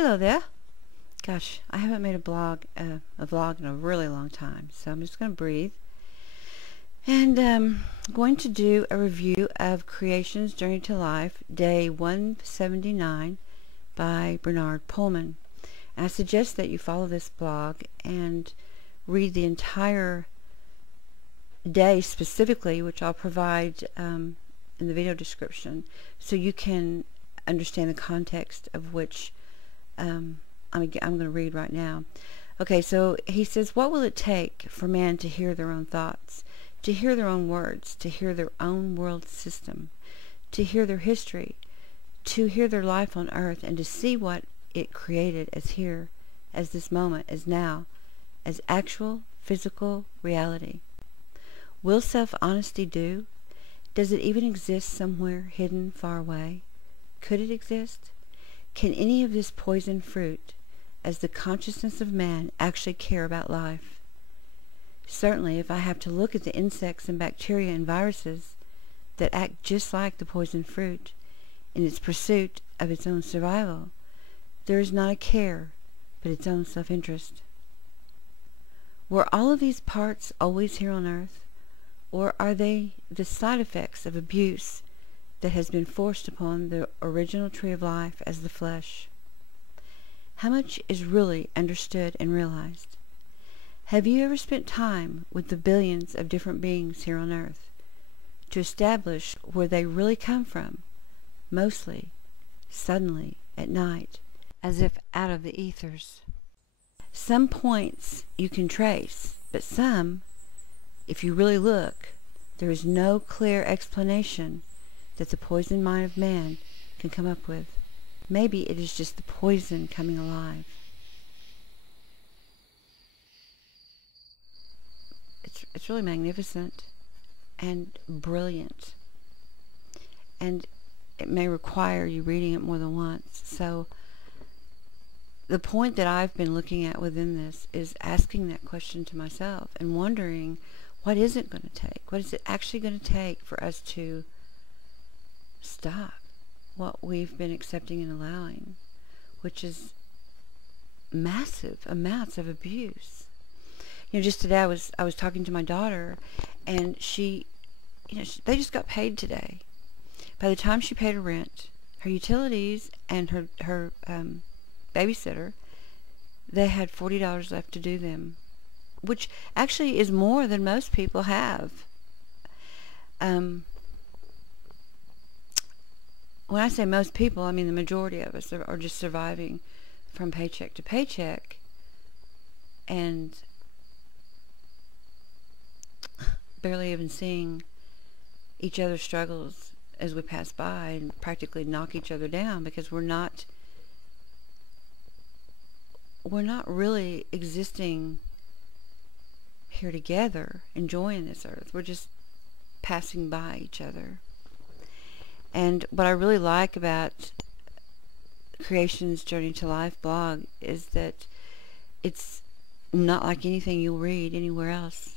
Hello there. Gosh, I haven't made a vlog in a really long time, so I'm just going to breathe. And I'm going to do a review of Creation's Journey to Life, Day 179 by Bernard Poolman. And I suggest that you follow this blog and read the entire day specifically, which I'll provide in the video description, so you can understand the context of which I'm going to read right now. Okay, so he says, what will it take for man to hear their own thoughts, to hear their own words, to hear their own world system, to hear their history, to hear their life on earth, and to see what it created as here, as this moment, as now, as actual physical reality? Will self-honesty do? Does it even exist somewhere hidden far away? Could it exist? Can any of this poison fruit, as the consciousness of man, actually care about life? Certainly, if I have to look at the insects and bacteria and viruses that act just like the poison fruit in its pursuit of its own survival, there is not a care but its own self-interest. Were all of these parts always here on earth, or are they the side effects of abuse that has been forced upon the original tree of life as the flesh? How much is really understood and realized? Have you ever spent time with the billions of different beings here on earth to establish where they really come from, mostly, suddenly, at night, as if out of the ethers? Some points you can trace, but some, if you really look, there is no clear explanation that the poisoned mind of man can come up with. Maybe it is just the poison coming alive. It's really magnificent and brilliant, and it may require you reading it more than once. So the point that I've been looking at within this is asking that question to myself and wondering, what is it going to take? What is it actually going to take for us to stop what we've been accepting and allowing, which is massive amounts of abuse? You know, just today I was talking to my daughter, and they just got paid today. By the time she paid her rent, her utilities, and her babysitter, they had $40 left to do them, which actually is more than most people have. When I say most people, I mean the majority of us are just surviving from paycheck to paycheck and barely even seeing each other's struggles as we pass by, and practically knock each other down because we're not really existing here together, enjoying this earth. We're just passing by each other. And what I really like about Creation's Journey to Life blog is that it's not like anything you'll read anywhere else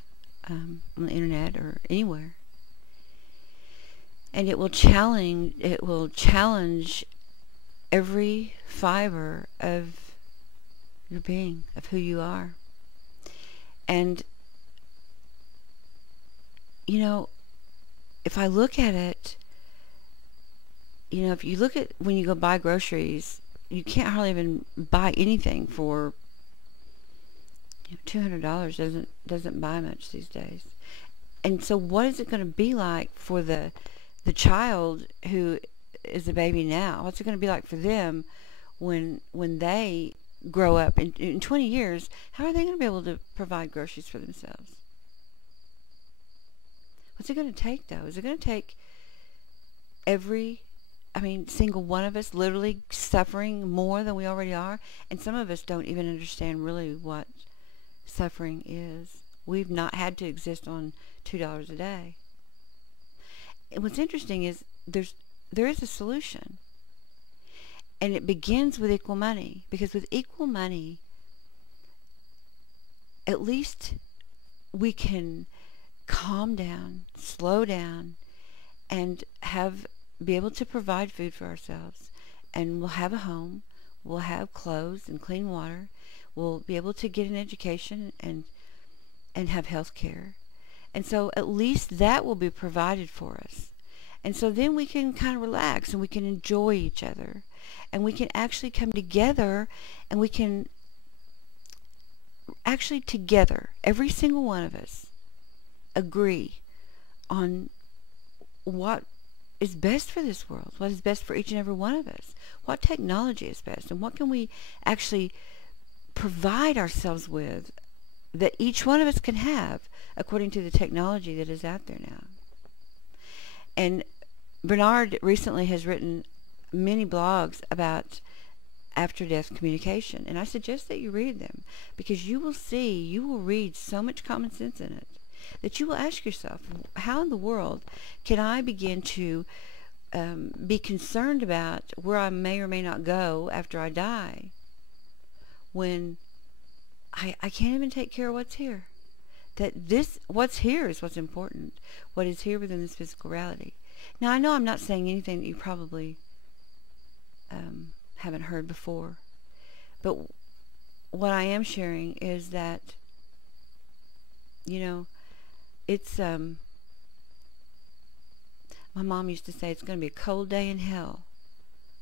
on the internet or anywhere. And it will challenge every fiber of your being, of who you are. And you know, if I look at it, you know, if you look at when you go buy groceries, you can't hardly even buy anything for, you know, $200 doesn't buy much these days. And so what is it going to be like for the child who is a baby now? What's it going to be like for them when they grow up in 20 years? How are they going to be able to provide groceries for themselves? What's it going to take, though? Is it going to take single one of us literally suffering more than we already are? And some of us don't even understand really what suffering is. We've not had to exist on $2 a day. And what's interesting is there is a solution. And it begins with equal money. Because with equal money, at least we can calm down, slow down, and be able to provide food for ourselves. And we'll have a home. we'll have clothes and clean water, we'll be able to get an education and have health care. And so at least that will be provided for us. And so then we can kind of relax and we can enjoy each other. And we can actually come together and we can actually together, every single one of us, agree on what is best for this world, what is best for each and every one of us, what technology is best, and what can we actually provide ourselves with that each one of us can have according to the technology that is out there now. And Bernard recently has written many blogs about after-death communication, and I suggest that you read them, because you will read so much common sense in it that you will ask yourself, how in the world can I begin to be concerned about where I may or may not go after I die when I can't even take care of what's here? That what's here is what's important, what is here within this physical reality. Now, I know I'm not saying anything that you probably haven't heard before, but what I am sharing is that, it's my mom used to say it's going to be a cold day in hell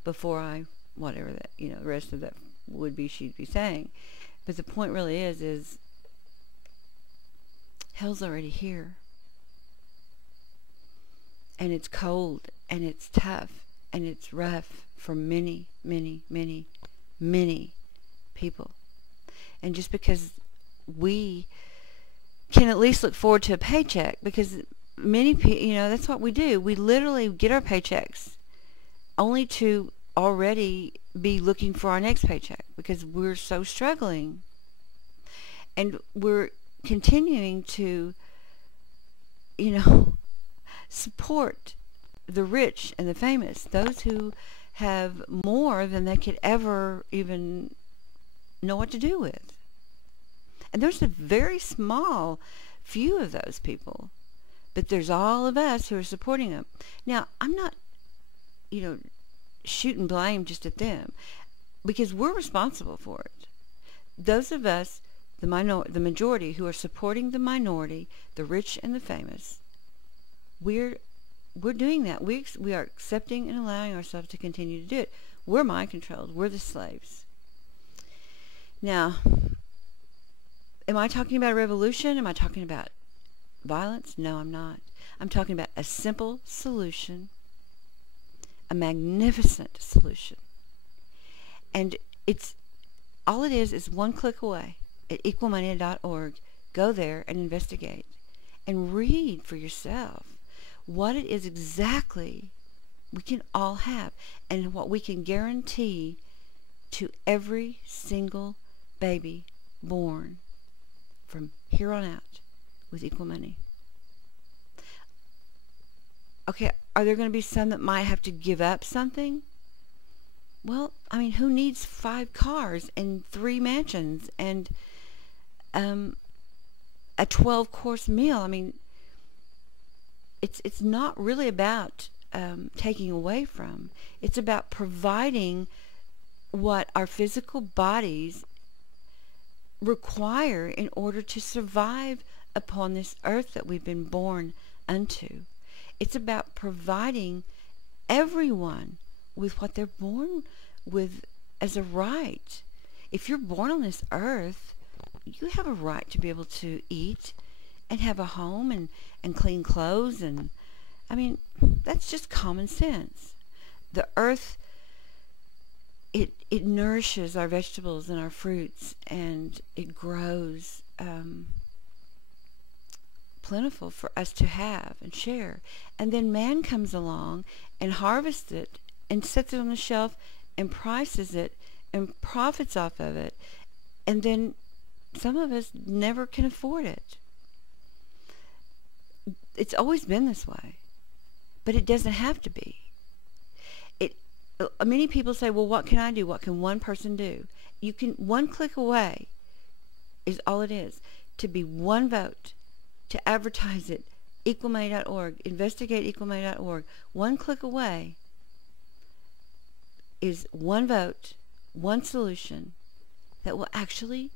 before whatever that, the rest of that would be, she'd be saying. But the point really is hell's already here. And it's cold, and it's tough, and it's rough for many, many, many, many people. And just because we can at least look forward to a paycheck, because many people, that's what we do. We literally get our paychecks only to already be looking for our next paycheck because we're so struggling. And we're continuing to, support the rich and the famous, those who have more than they could ever even know what to do with. And there's a very small few of those people, but there's all of us who are supporting them. Now, I'm not, shooting blame just at them, because we're responsible for it. Those of us, the majority who are supporting the minority, the rich and the famous, we're doing that. We are accepting and allowing ourselves to continue to do it. We're mind controlled. We're the slaves. Now, am I talking about a revolution? Am I talking about violence? No, I'm not. I'm talking about a simple solution, a magnificent solution. And all it is one click away at equalmoney.org. Go there and investigate and read for yourself what it is exactly we can all have and what we can guarantee to every single baby born from here on out with equal money. Okay, are there going to be some that might have to give up something? Well, who needs 5 cars and 3 mansions and a 12-course meal? It's not really about taking away from. It's about providing what our physical bodies require in order to survive upon this earth that we've been born unto. It's about providing everyone with what they're born with as a right. If you're born on this earth, you have a right to be able to eat and have a home and clean clothes. And that's just common sense. The earth, it nourishes our vegetables and our fruits, and it grows plentiful for us to have and share. And then man comes along and harvests it and sets it on the shelf and prices it and profits off of it. And then some of us never can afford it. It's always been this way, but it doesn't have to be. Many people say, well, what can I do? What can one person do? You can, one click away is all it is. To be one vote, to advertise it, equalmoney.org, investigate equalmoney.org. One click away is one vote, one solution that will actually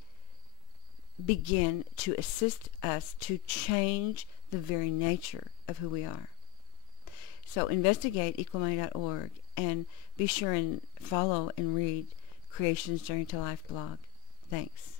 begin to assist us to change the very nature of who we are. So investigate equalmoney.org and be sure and follow and read Creations Journey to Life blog. Thanks.